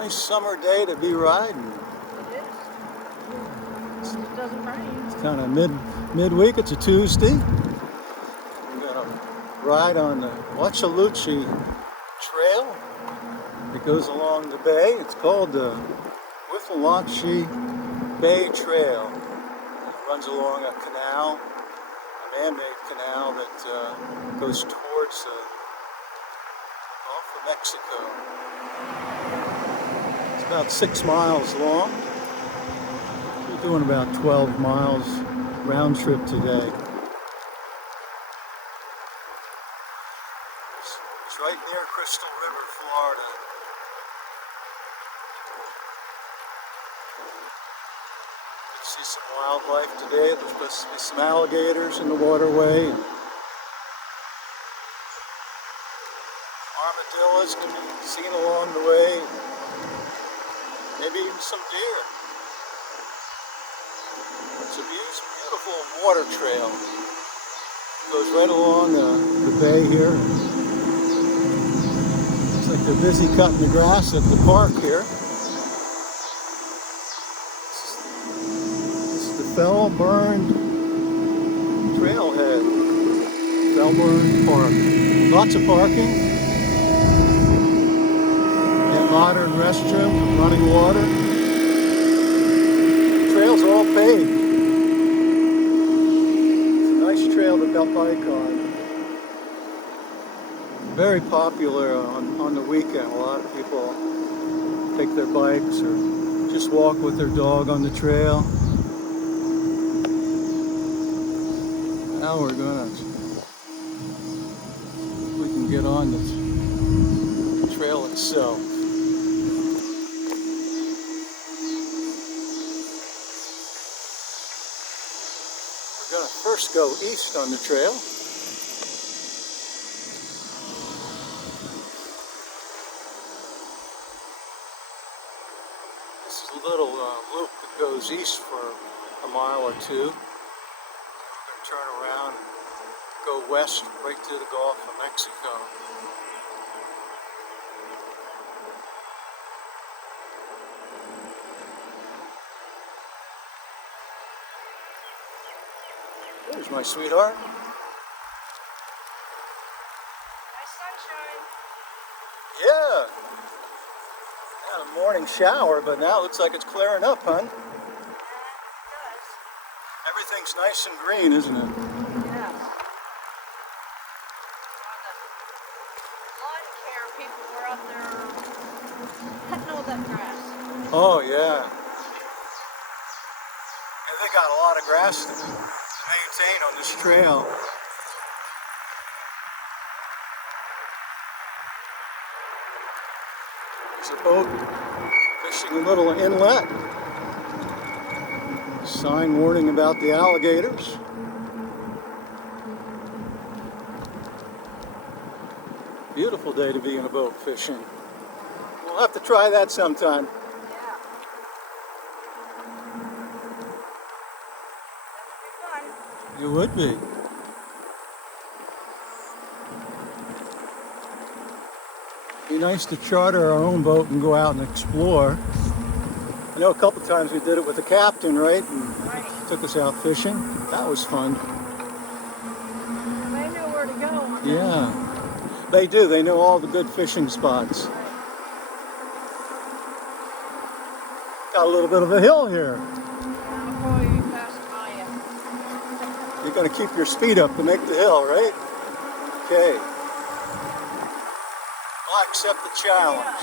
Nice summer day to be riding. It is. It doesn't rain. It's kind of midweek. It's a Tuesday. We're gonna ride on the Withlacoochee Trail. It goes along the bay. It's called the Withlacoochee Bay Trail. It runs along a canal, a man-made canal that goes towards the Gulf of Mexico. It's about 6 miles long. We're doing about 12 miles round trip today. It's right near Crystal River, Florida. You can see some wildlife today. There's supposed to be some alligators in the waterway. Armadillos can be seen along the way. Maybe even some deer. It's a beautiful water trail. It goes right along the bay here. Looks like they're busy cutting the grass at the park here. This is the Felburn Trailhead. Felburn Park. Lots of parking. Modern restroom, running water. The trails are all paved. It's a nice trail to bike on. Very popular on the weekend. A lot of people take their bikes or just walk with their dog on the trail. Now we're gonna we can get on the trail itself. We're going to first go east on the trail. This is a little loop that goes east for a mile or two. We're going to turn around and go west right to the Gulf of Mexico. There's my sweetheart. Nice sunshine. Yeah. Had a morning shower, but now it looks like it's clearing up, hon. Yeah, it does. Everything's nice and green, isn't it? Yeah. On the lawn care people were out there cutting all that grass. Oh, yeah. They got a lot of grass to maintain on this trail. There's a boat fishing a little inlet. Sign warning about the alligators. Beautiful day to be in a boat fishing. We'll have to try that sometime. It would be. Be nice to charter our own boat and go out and explore. I know a couple times we did it with the captain, right? And took us out fishing. That was fun. They know where to go. Yeah, they do. They know all the good fishing spots. Got a little bit of a hill here. You're going to keep your speed up to make the hill, right? Okay. Well, I accept the challenge.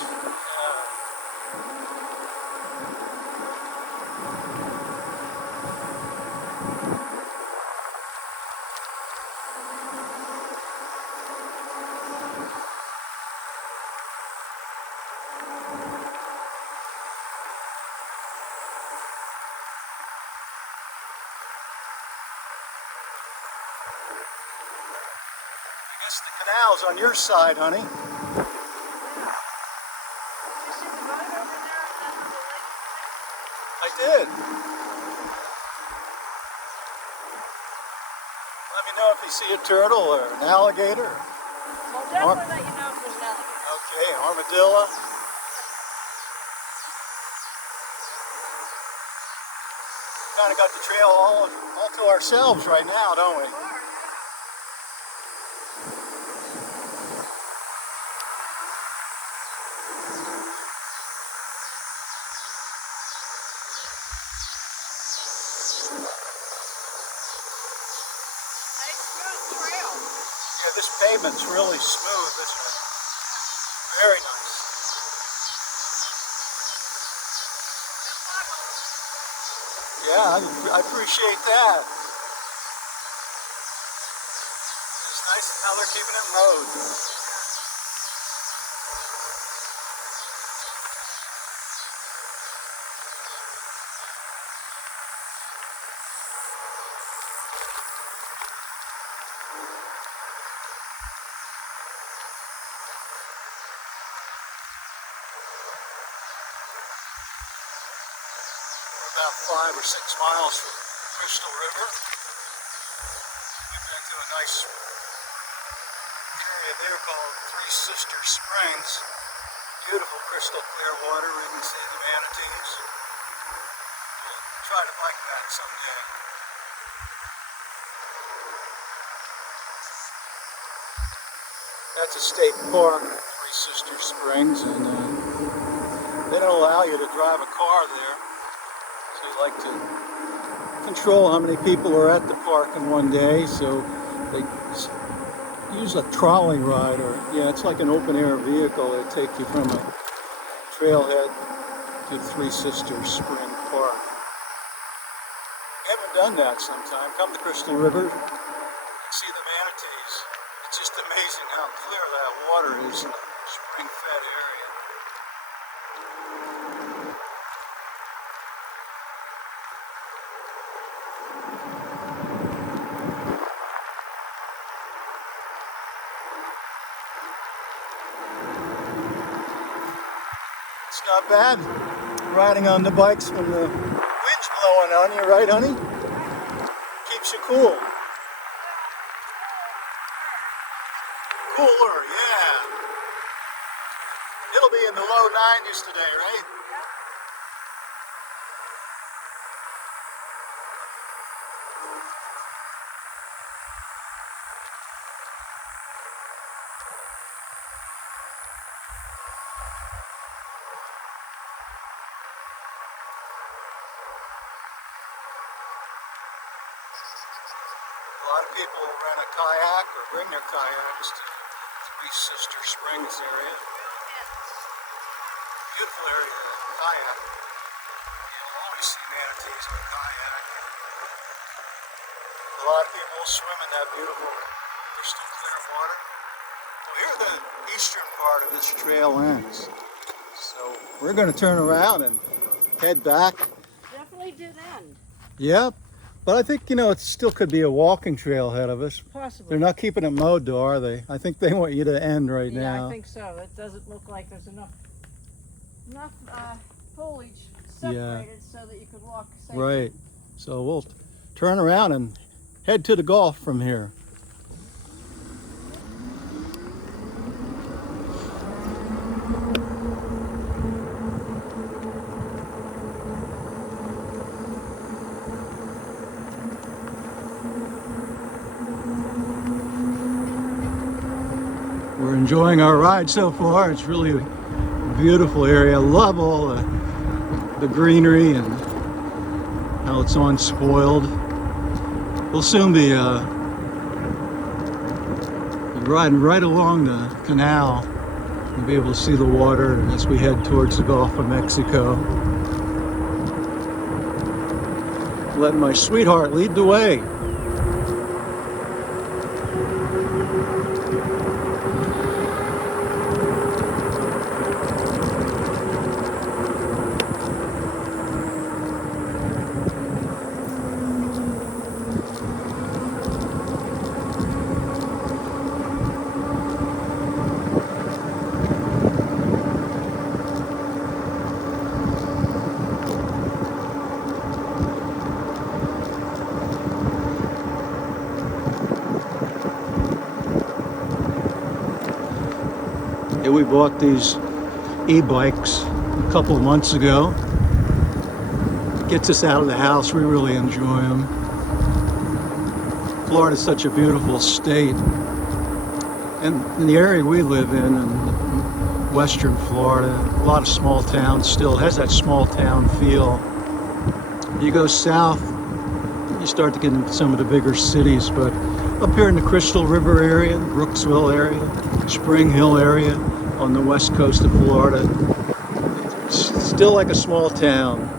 I guess the canal's on your side, honey. I did. Let me know if you see a turtle or an alligator. Well, definitely let you know if there's an alligator. Okay, armadillo. kind of got the trail all to ourselves right now, don't we? Yeah, this pavement's really smooth, isn't it? Very nice. Yeah, I appreciate that. It's nice how they're keeping it mowed. About 5 or 6 miles from Crystal River. We've been to a nice area there called Three Sister Springs. Beautiful crystal clear water where you can see the manatees. We'll try to bike that someday. That's a state park, Three Sister Springs, and they don't allow you to drive a car there. So you like to control how many people are at the park in one day, so they use a trolley ride, or yeah, it's like an open air vehicle. They take you from a trailhead to Three Sisters Spring Park. If you haven't done that sometime, come to Crystal River and see the manatees. It's just amazing how clear that water is in a spring-fed area. It's not bad riding on the bikes when the wind's blowing on you, right, honey? Keeps you cool. Cooler, yeah. It'll be in the low 90s today, right? A lot of people rent a kayak or bring their kayaks to Three Sister Springs area. Beautiful area to kayak. You'll always see manatees on a kayak. A lot of people swim in that beautiful crystal clear water. Well, here the eastern part of this trail ends. So we're going to turn around and head back. Definitely did end. Yep. But I think, you know, it still could be a walking trail ahead of us. Possibly. They're not keeping it mowed, though, are they? I think they want you to end right now. Yeah, I think so. It doesn't look like there's enough foliage separated so that you could walk safely. Right. So we'll turn around and head to the Gulf from here. We're enjoying our ride so far. It's really a beautiful area. I love all the greenery and how it's unspoiled. We'll soon be riding right along the canal and be able to see the water as we head towards the Gulf of Mexico. Letting my sweetheart lead the way. Yeah, we bought these e-bikes a couple of months ago. gets us out of the house. We really enjoy them. Florida's such a beautiful state. And in the area we live in western Florida, a lot of small towns still has that small town feel. You go south, you start to get into some of the bigger cities, but up here in the Crystal River area, Brooksville area, Spring Hill area on the west coast of Florida, it's still like a small town.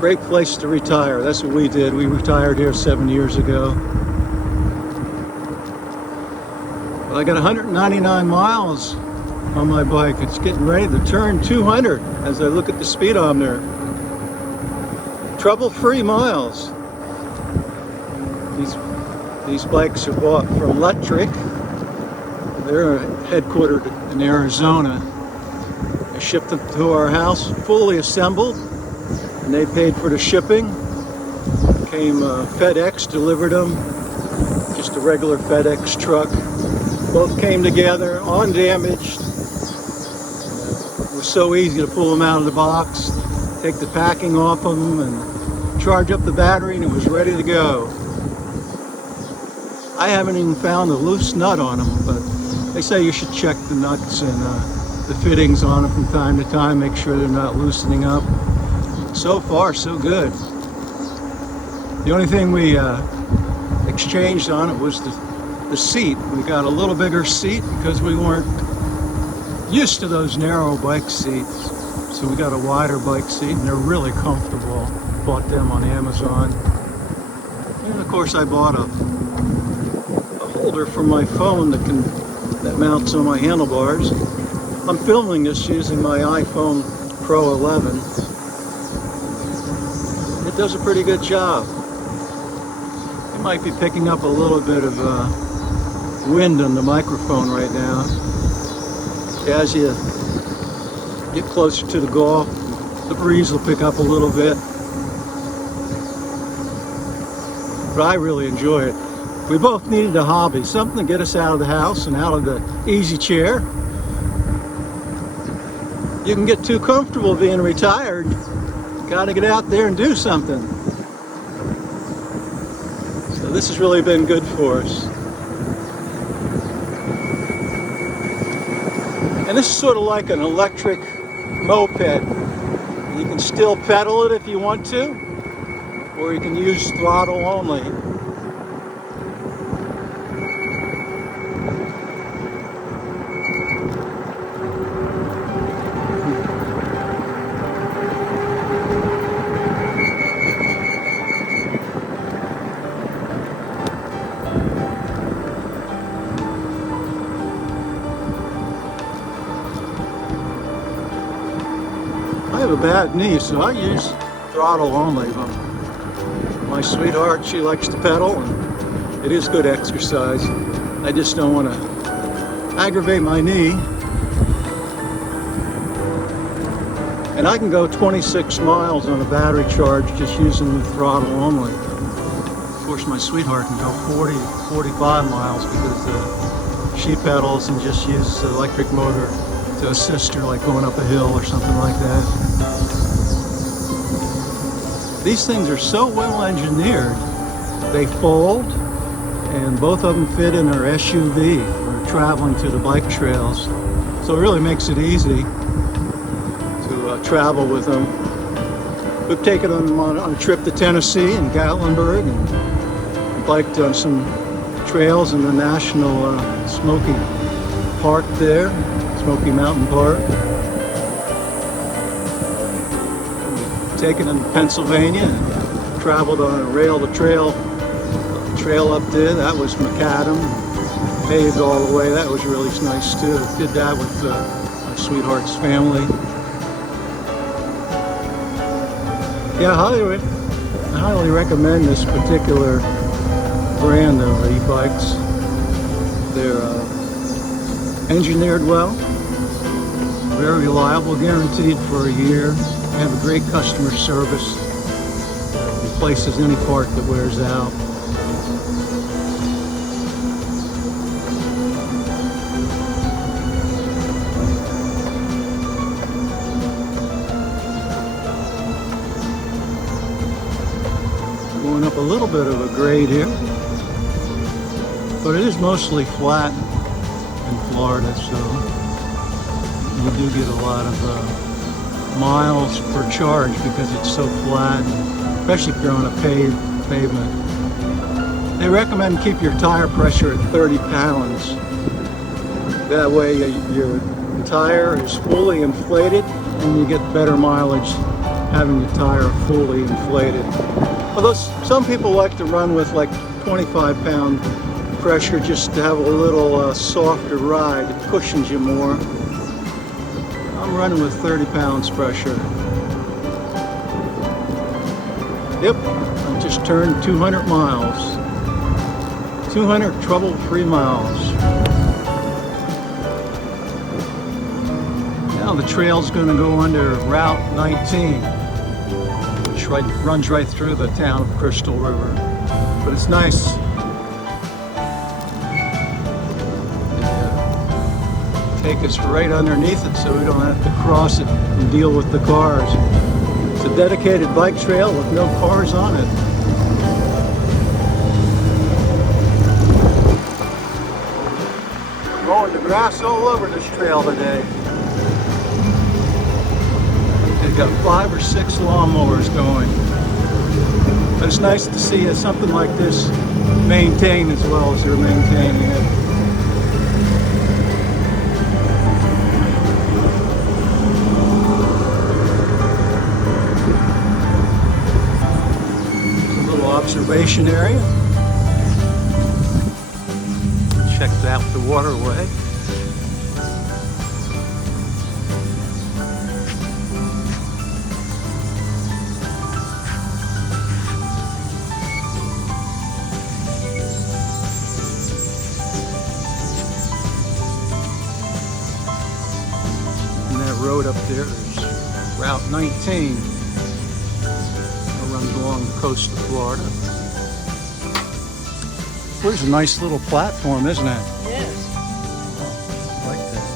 Great place to retire. That's what we did. We retired here 7 years ago. Well, I got 199 miles on my bike. It's getting ready to turn 200 as I look at the speedometer. Trouble-free miles. These bikes are bought from Lectric. They're headquartered in Arizona. I shipped them to our house, fully assembled, and they paid for the shipping. Came FedEx, delivered them, just a regular FedEx truck. Both came together, undamaged. It was so easy to pull them out of the box, take the packing off them, and charge up the battery, and it was ready to go. I haven't even found a loose nut on them, but they say you should check the nuts and the fittings on them from time to time, make sure they're not loosening up. So far, so good. The only thing we exchanged on it was the seat. We got a little bigger seat because we weren't used to those narrow bike seats. So we got a wider bike seat, and they're really comfortable. Bought them on Amazon. And of course I bought a holder for my phone that mounts on my handlebars. I'm filming this using my iPhone Pro 11. It does a pretty good job. You might be picking up a little bit of wind on the microphone right now. As you get closer to the Gulf, the breeze will pick up a little bit. But I really enjoy it. We both needed a hobby, something to get us out of the house and out of the easy chair. You can get too comfortable being retired. Got to get out there and do something. So this has really been good for us. And this is sort of like an electric moped. You can still pedal it if you want to, or you can use throttle only. I have a bad knee, so I use throttle only. But my sweetheart, she likes to pedal, and it is good exercise. I just don't want to aggravate my knee. And I can go 26 miles on a battery charge just using the throttle only. Of course, my sweetheart can go 40, 45 miles because she pedals and just uses the electric motor to assist her, like going up a hill or something like that. These things are so well engineered. They fold, and both of them fit in our SUV. We're traveling to the bike trails, so it really makes it easy to travel with them. We've taken them on a trip to Tennessee and Gatlinburg, and biked on some trails in the National Smoky Park there. Smoky Mountain Park. We've taken them to Pennsylvania and traveled on a rail-to-trail trail up there. That was macadam, paved all the way. That was really nice too. Did that with my sweetheart's family. Yeah, I highly recommend this particular brand of e-bikes. They're engineered well, very reliable, guaranteed for a year. They have a great customer service. Replaces any part that wears out. a little bit of a grade here, but it is mostly flat in Florida, so you do get a lot of miles per charge because it's so flat, especially if you're on a pavement. They recommend keep your tire pressure at 30 pounds. That way your tire is fully inflated and you get better mileage having your tire fully inflated. Although some people like to run with like 25-pound pressure just to have a little softer ride. It cushions you more. I'm running with 30 pounds pressure. Yep, I just turned 200 miles. 200 trouble-free miles. Now the trail's going to go under Route 19, which runs right through the town of Crystal River. But it's nice. They take us right underneath it so we don't have to cross it and deal with the cars. It's a dedicated bike trail with no cars on it. Mowing the grass all over this trail today. They've got 5 or 6 lawnmowers going. But it's nice to see something like this maintained as well as they're maintaining it. It's a little observation area. Checked out the waterway. And that road up there is Route 19. It runs along the coast of Florida. There's a nice little platform, isn't it? It is. I like that.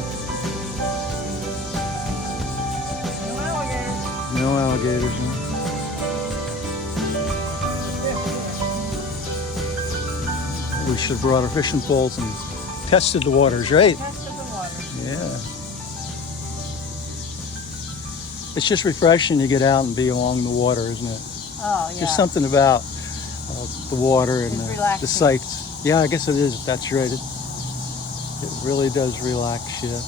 No alligators. No alligators. We should have brought our fishing poles and tested the waters, right? Tested the water. Yeah. It's just refreshing to get out and be along the water, isn't it? Oh, yeah. Just something about the water and It's the relaxing. sights. Yeah, I guess it is. That's right. It really does relax you.